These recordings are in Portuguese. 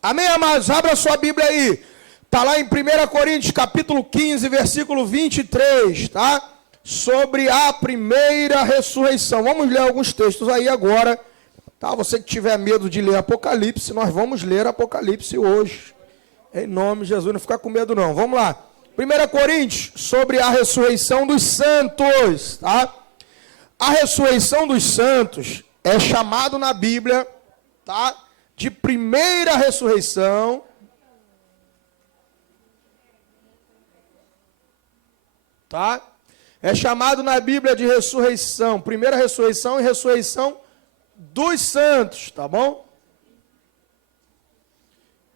Amém, amados? Abra sua Bíblia aí. Está lá em 1 Coríntios, capítulo 15, versículo 23, tá? Sobre a primeira ressurreição. Vamos ler alguns textos aí agora, tá? Você que tiver medo de ler Apocalipse, nós vamos ler Apocalipse hoje. Em nome de Jesus, não ficar com medo não. Vamos lá. 1 Coríntios, sobre a ressurreição dos santos, tá? A ressurreição dos santos é chamado na Bíblia, tá? De primeira ressurreição. Tá? É chamado na Bíblia de ressurreição, primeira ressurreição e ressurreição dos santos, tá bom?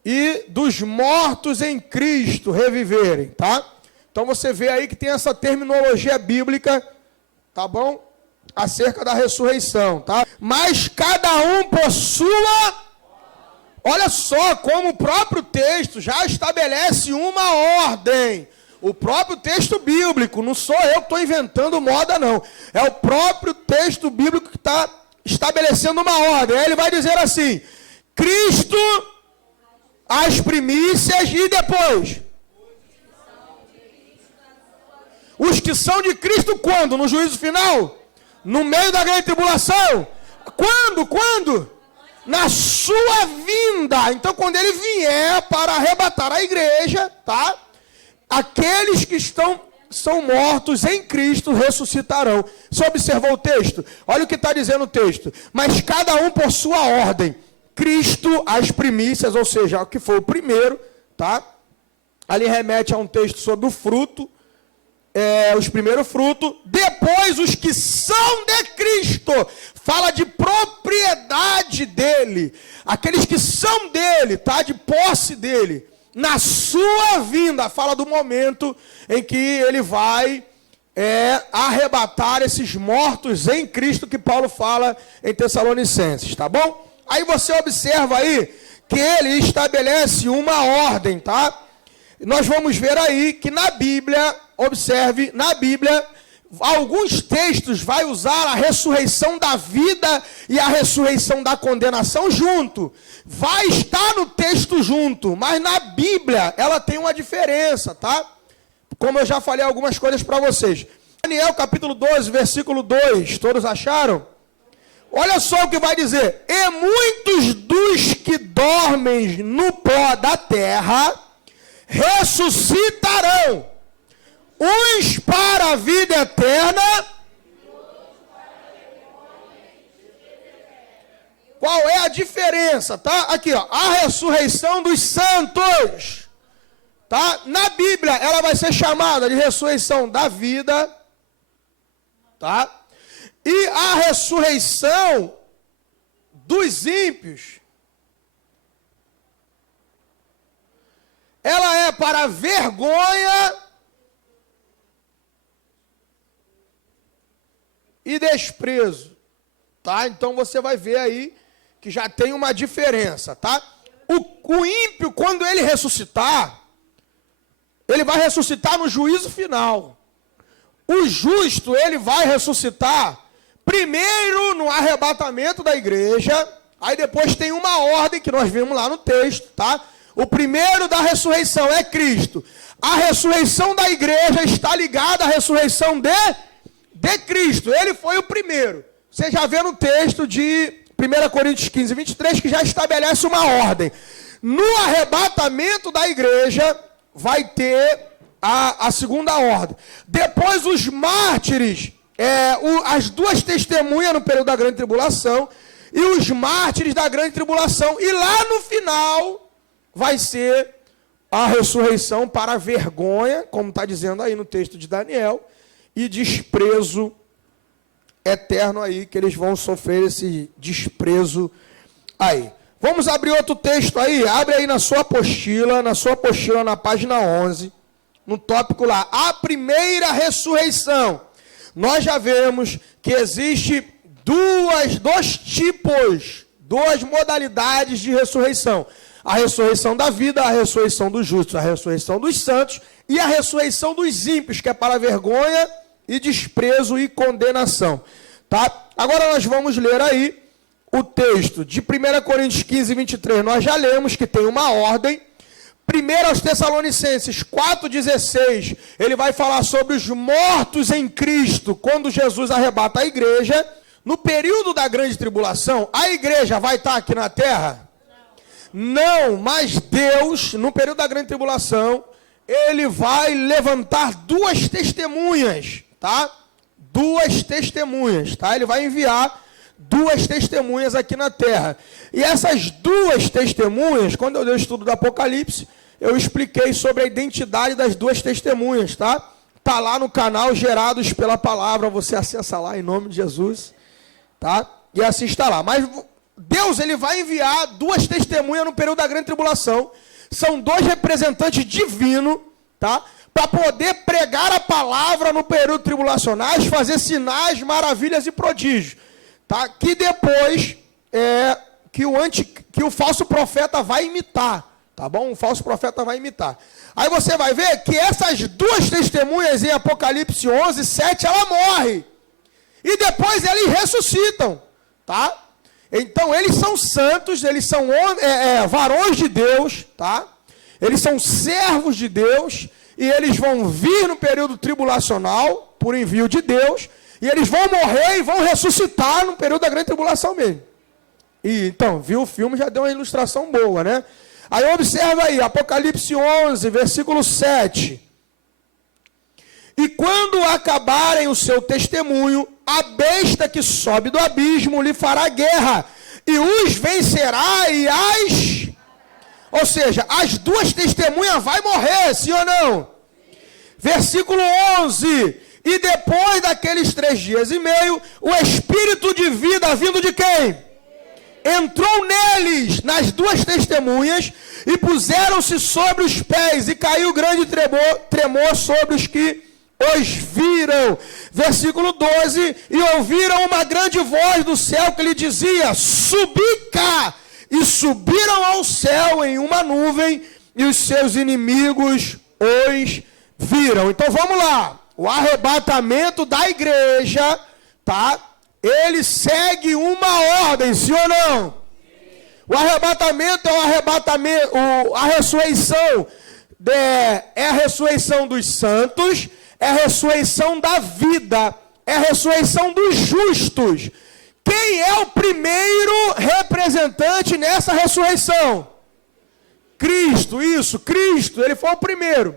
E dos mortos em Cristo reviverem, tá? Então você vê aí que tem essa terminologia bíblica, tá bom? Acerca da ressurreição, tá? Mas cada um por sua... Olha só como o próprio texto já estabelece uma ordem. O próprio texto bíblico, não sou eu que estou inventando moda, não. É o próprio texto bíblico que está estabelecendo uma ordem. Aí ele vai dizer assim: Cristo, as primícias e depois. Os que são de Cristo quando? No juízo final? No meio da grande tribulação? Quando? Na sua vinda. Então, quando ele vier para arrebatar a igreja, tá? Aqueles que são mortos em Cristo ressuscitarão. Você observou o texto? Olha o que está dizendo o texto. Mas cada um por sua ordem. Cristo, as primícias, ou seja, o que foi o primeiro, tá? Ali remete a um texto sobre o fruto, os primeiros frutos. Depois, os que são de Cristo. Fala de propriedade dele. Aqueles que são dele, tá? De posse dele. Na sua vinda, fala do momento em que ele vai arrebatar esses mortos em Cristo que Paulo fala em Tessalonicenses, tá bom? Aí você observa aí que ele estabelece uma ordem, tá? Nós vamos ver aí que na Bíblia, observe, na Bíblia, alguns textos vai usar a ressurreição da vida e a ressurreição da condenação junto. Vai estar no texto junto, mas na Bíblia ela tem uma diferença, tá? Como eu já falei algumas coisas para vocês. Daniel capítulo 12, versículo 2, todos acharam? Olha só o que vai dizer. E muitos dos que dormem no pó da terra ressuscitarão, uns para a vida eterna. Qual é a diferença, tá? Aqui, ó, a ressurreição dos santos, tá? Na Bíblia, ela vai ser chamada de ressurreição da vida, tá? E a ressurreição dos ímpios, ela é para vergonha e desprezo, tá? Então você vai ver aí que já tem uma diferença, tá? O ímpio, quando ele ressuscitar, ele vai ressuscitar no juízo final. O justo, ele vai ressuscitar primeiro no arrebatamento da igreja, aí depois tem uma ordem que nós vimos lá no texto, tá? O primeiro da ressurreição é Cristo. A ressurreição da igreja está ligada à ressurreição de Cristo. Ele foi o primeiro. Você já vê no texto de 1 Coríntios 15, 23, que já estabelece uma ordem. No arrebatamento da igreja, vai ter a segunda ordem. Depois, os mártires, as duas testemunhas no período da grande tribulação, e os mártires da grande tribulação. E lá no final, vai ser a ressurreição para a vergonha, como está dizendo aí no texto de Daniel, e desprezo eterno aí, que eles vão sofrer esse desprezo aí. Vamos abrir outro texto aí, abre aí na sua apostila na página 11, no tópico lá, a primeira ressurreição. Nós já vemos que existe dois tipos, duas modalidades de ressurreição. A ressurreição da vida, a ressurreição dos justos, a ressurreição dos santos e a ressurreição dos ímpios, que é para vergonha e desprezo e condenação. Tá? Agora nós vamos ler aí o texto de 1 Coríntios 15, 23, nós já lemos que tem uma ordem. 1 aos Tessalonicenses 4,16, ele vai falar sobre os mortos em Cristo, quando Jesus arrebata a igreja. No período da grande tribulação, a igreja vai estar aqui na terra? Não, mas Deus, no período da grande tribulação, ele vai levantar duas testemunhas, tá? Duas testemunhas, tá? Ele vai enviar duas testemunhas aqui na terra. E essas duas testemunhas, quando eu dei o estudo do Apocalipse, eu expliquei sobre a identidade das duas testemunhas, tá? Tá lá no canal Gerados pela Palavra, você acessa lá em nome de Jesus, tá? E assista lá. Mas Deus, ele vai enviar duas testemunhas no período da grande tribulação. São dois representantes divinos, tá? Para poder pregar a palavra no período tribulacional, fazer sinais, maravilhas e prodígios, tá? Que depois que o falso profeta vai imitar, tá bom? O falso profeta vai imitar. Aí você vai ver que essas duas testemunhas em Apocalipse 11, 7, ela morre. E depois eles ressuscitam, tá? Então eles são santos, eles são varões de Deus, tá? Eles são servos de Deus, e eles vão vir no período tribulacional, por envio de Deus, e eles vão morrer e vão ressuscitar no período da grande tribulação mesmo. E então, viu o filme, já deu uma ilustração boa, né? Aí observa aí, Apocalipse 11, versículo 7. E quando acabarem o seu testemunho, a besta que sobe do abismo lhe fará guerra, e os vencerá e as... Ou seja, as duas testemunhas vai morrer, sim ou não? Versículo 11. E depois daqueles 3 dias e meio, o Espírito de vida vindo de quem? Entrou neles, nas duas testemunhas, e puseram-se sobre os pés, e caiu grande tremor sobre os que os viram. Versículo 12. E ouviram uma grande voz do céu que lhe dizia: subi cá. E subiram ao céu em uma nuvem, e os seus inimigos os viram. Então vamos lá. O arrebatamento da igreja, tá? Ele segue uma ordem, sim ou não? O arrebatamento é o arrebatamento, a ressurreição é a ressurreição dos santos, é a ressurreição da vida, é a ressurreição dos justos. Quem é o primeiro representante nessa ressurreição? Cristo, isso, Cristo, ele foi o primeiro.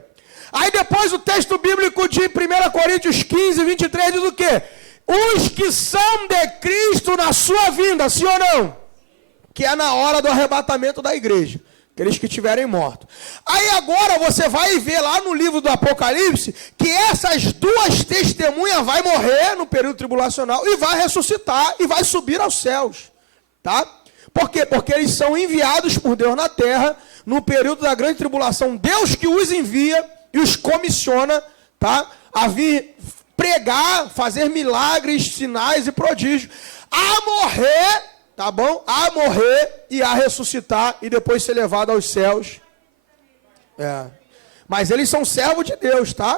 Aí depois o texto bíblico de 1 Coríntios 15, 23 diz o quê? Os que são de Cristo na sua vinda, sim ou não? Que é na hora do arrebatamento da igreja, aqueles que estiverem mortos. Aí agora você vai ver lá no livro do Apocalipse que essas duas testemunhas vai morrer no período tribulacional e vai ressuscitar e vai subir aos céus, tá? Por quê? Porque eles são enviados por Deus na terra no período da grande tribulação. Deus que os envia e os comissiona, tá? A vir pregar, fazer milagres, sinais e prodígios, a morrer, tá bom? A morrer e a ressuscitar e depois ser levado aos céus. Mas eles são servos de Deus, tá?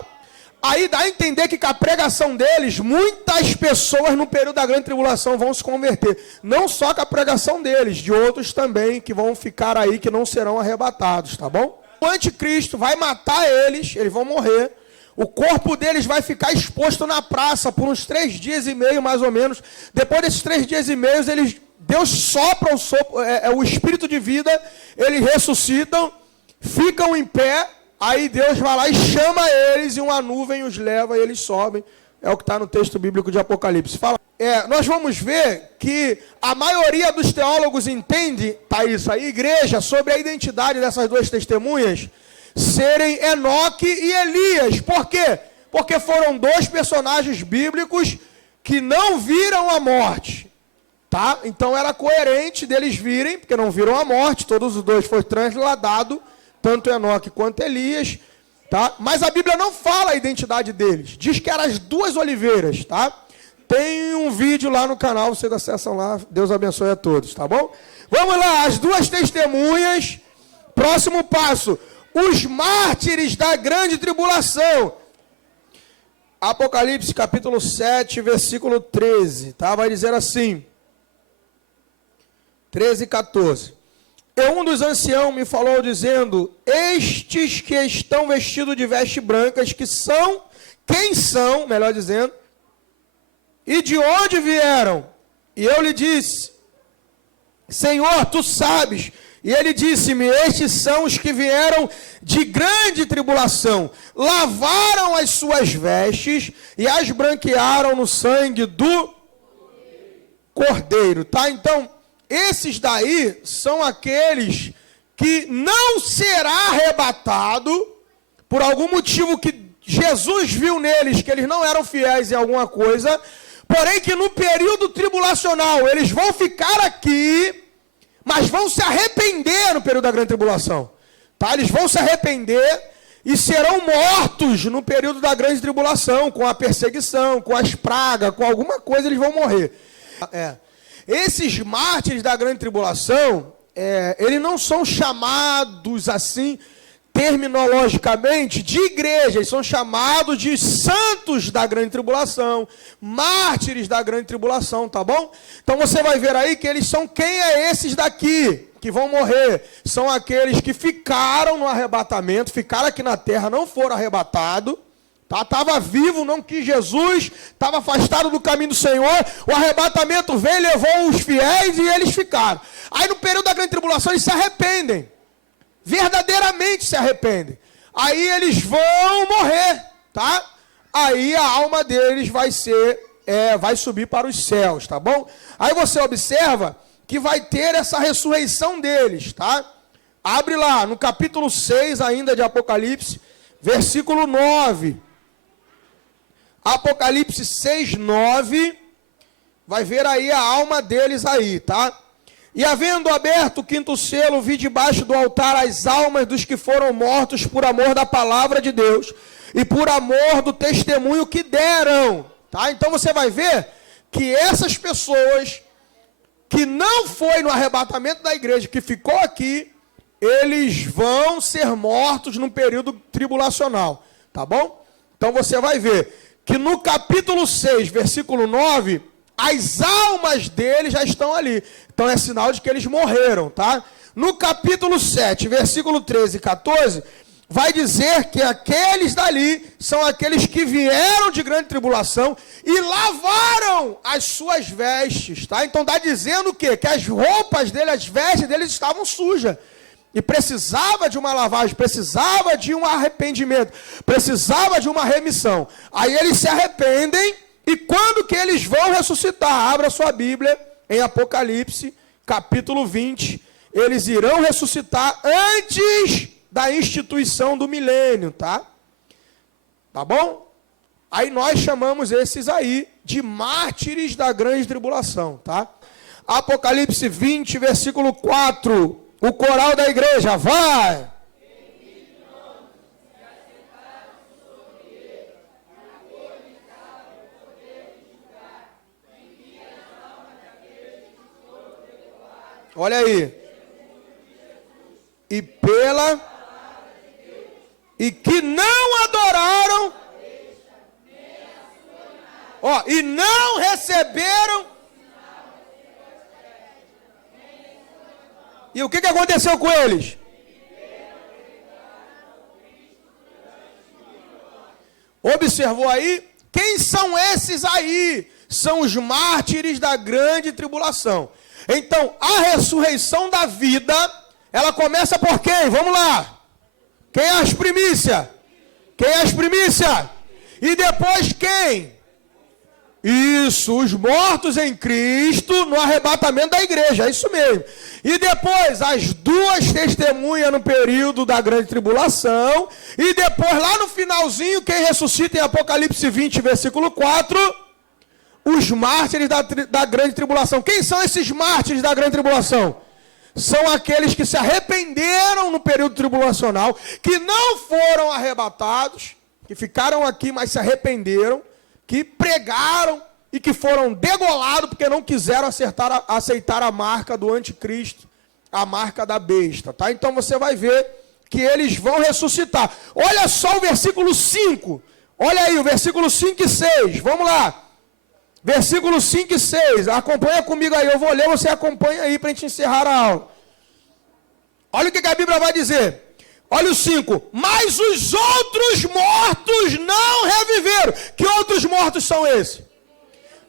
Aí dá a entender que com a pregação deles, muitas pessoas no período da grande tribulação vão se converter. Não só com a pregação deles, de outros também que vão ficar aí, que não serão arrebatados, tá bom? O anticristo vai matar eles vão morrer. O corpo deles vai ficar exposto na praça por uns 3 dias e meio, mais ou menos. Depois desses 3 dias e meio, Deus sopra o espírito de vida, eles ressuscitam, ficam em pé, aí Deus vai lá e chama eles, e uma nuvem os leva e eles sobem. É o que está no texto bíblico de Apocalipse. Nós vamos ver que a maioria dos teólogos entende, Thaís, a igreja, sobre a identidade dessas duas testemunhas, serem Enoque e Elias. Por quê? Porque foram 2 personagens bíblicos que não viram a morte, tá? Então era coerente deles virem, porque não viram a morte, todos os 2 foram transladados, tanto Enoque quanto Elias, tá? Mas a Bíblia não fala a identidade deles, diz que eram as 2 oliveiras, tá? Tem um vídeo lá no canal, vocês acessam lá, Deus abençoe a todos, tá bom? Vamos lá, as 2 testemunhas, próximo passo, os mártires da grande tribulação. Apocalipse capítulo 7, versículo 13, tá? Vai dizer assim: 13 e 14. E um dos anciãos me falou dizendo, estes que estão vestidos de vestes brancas, que são, quem são, melhor dizendo, e de onde vieram? E eu lhe disse, Senhor, tu sabes. E ele disse-me, estes são os que vieram de grande tribulação, lavaram as suas vestes e as branquearam no sangue do Cordeiro, tá? Então, esses daí são aqueles que não será arrebatado por algum motivo que Jesus viu neles, que eles não eram fiéis em alguma coisa, porém que no período tribulacional eles vão ficar aqui, mas vão se arrepender no período da grande tribulação, tá? Eles vão se arrepender e serão mortos no período da grande tribulação, com a perseguição, com as pragas, com alguma coisa eles vão morrer. Esses mártires da grande tribulação, eles não são chamados assim, terminologicamente, de igreja, eles são chamados de santos da grande tribulação, mártires da grande tribulação, tá bom? Então você vai ver aí que eles são, quem é esses daqui que vão morrer? São aqueles que ficaram no arrebatamento, ficaram aqui na terra, não foram arrebatados, tá? Estava vivo, não quis Jesus, estava afastado do caminho do Senhor, o arrebatamento veio, levou os fiéis e eles ficaram. Aí no período da grande tribulação eles se arrependem. Verdadeiramente se arrependem. Aí eles vão morrer, tá? Aí a alma deles vai subir para os céus, tá bom? Aí você observa que vai ter essa ressurreição deles, tá? Abre lá, no capítulo 6 ainda de Apocalipse, versículo 9. Apocalipse 6, 9. Vai ver aí a alma deles aí, tá? E havendo aberto o quinto selo, vi debaixo do altar as almas dos que foram mortos por amor da palavra de Deus e por amor do testemunho que deram. Tá? Então você vai ver que essas pessoas que não foi no arrebatamento da igreja, que ficou aqui, eles vão ser mortos no período tribulacional. Tá bom? Então você vai ver que no capítulo 6, versículo 9... as almas deles já estão ali. Então é sinal de que eles morreram, tá? No capítulo 7, versículo 13 e 14, vai dizer que aqueles dali são aqueles que vieram de grande tribulação e lavaram as suas vestes, tá? Então está dizendo o quê? Que as roupas dele, as vestes deles estavam sujas. E precisava de uma lavagem, precisava de um arrependimento, precisava de uma remissão. Aí eles se arrependem. E quando que eles vão ressuscitar? Abra sua Bíblia em Apocalipse, capítulo 20. Eles irão ressuscitar antes da instituição do milênio, tá? Tá bom? Aí nós chamamos esses aí de mártires da grande tribulação, tá? Apocalipse 20, versículo 4. O coral da igreja, vai! Olha aí. E que não adoraram. E não receberam. E o que aconteceu com eles? Observou aí? Quem são esses aí? São os mártires da grande tribulação. Então, a ressurreição da vida, ela começa por quem? Vamos lá. Quem é as primícias? Quem é as primícias? E depois quem? Isso, os mortos em Cristo no arrebatamento da igreja, é isso mesmo. E depois as duas testemunhas no período da grande tribulação. E depois lá no finalzinho, quem ressuscita em Apocalipse 20, versículo 4... os mártires da grande tribulação. Quem são esses mártires da grande tribulação? São aqueles que se arrependeram no período tribulacional, que não foram arrebatados, que ficaram aqui, mas se arrependeram, que pregaram e que foram degolados porque não quiseram aceitar a marca do anticristo, a marca da besta. Tá? Então você vai ver que eles vão ressuscitar. Olha só o versículo 5. Olha aí, o versículo 5 e 6. Vamos lá. Versículos 5 e 6. Acompanha comigo aí, eu vou ler, você acompanha aí para a gente encerrar a aula. Olha o que a Bíblia vai dizer. Olha o 5. Mas os outros mortos não reviveram. Que outros mortos são esses?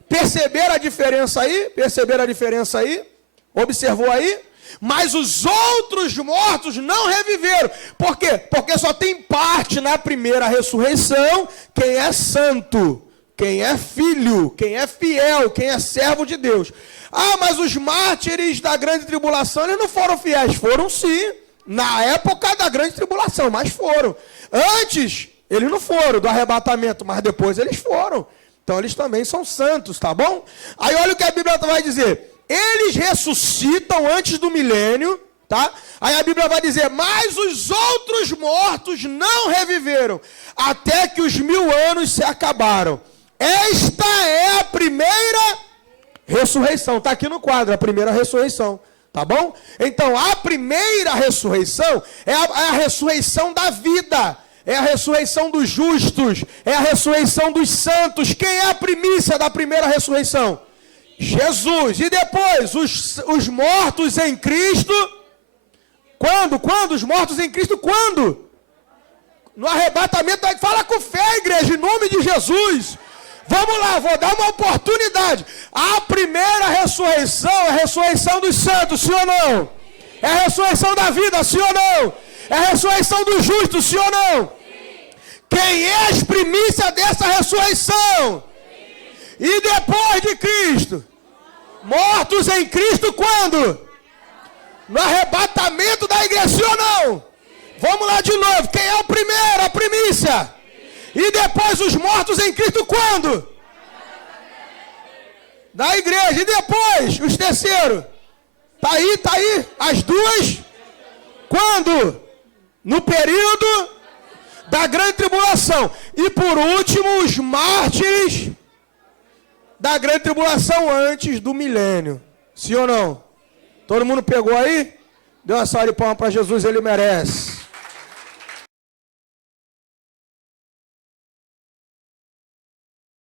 Perceberam a diferença aí? Perceberam a diferença aí? Observou aí? Mas os outros mortos não reviveram. Por quê? Porque só tem parte na primeira ressurreição quem é santo, quem é filho, quem é fiel, quem é servo de Deus. Ah, mas os mártires da grande tribulação, eles não foram fiéis. Foram sim, na época da grande tribulação, mas foram. Antes, eles não foram do arrebatamento, mas depois eles foram. Então eles também são santos, tá bom? Aí olha o que a Bíblia vai dizer. Eles ressuscitam antes do milênio, tá? Aí a Bíblia vai dizer, mas os outros mortos não reviveram, até que os 1000 anos se acabaram. Esta é a primeira ressurreição. Está aqui no quadro, a primeira ressurreição. Tá bom? Então, a primeira ressurreição é a ressurreição da vida. É a ressurreição dos justos. É a ressurreição dos santos. Quem é a primícia da primeira ressurreição? Jesus. E depois, os mortos em Cristo. Quando? Quando? Os mortos em Cristo, quando? No arrebatamento. Fala com fé, igreja, em nome de Jesus. Vamos lá, vou dar uma oportunidade. A primeira ressurreição é a ressurreição dos santos, sim ou não? É a ressurreição da vida, sim ou não? É a ressurreição dos justos, sim ou não? Quem é as primícias dessa ressurreição? E depois de Cristo? Mortos em Cristo quando? No arrebatamento da igreja, sim ou não? Vamos lá de novo. Quem é o primeiro, a primícia? E depois os mortos em Cristo quando? Da igreja. E depois os terceiros? Tá aí. As duas? Quando? No período da grande tribulação. E por último, os mártires da grande tribulação antes do milênio. Sim ou não? Todo mundo pegou aí? Dê uma salva de palmas para Jesus, ele merece.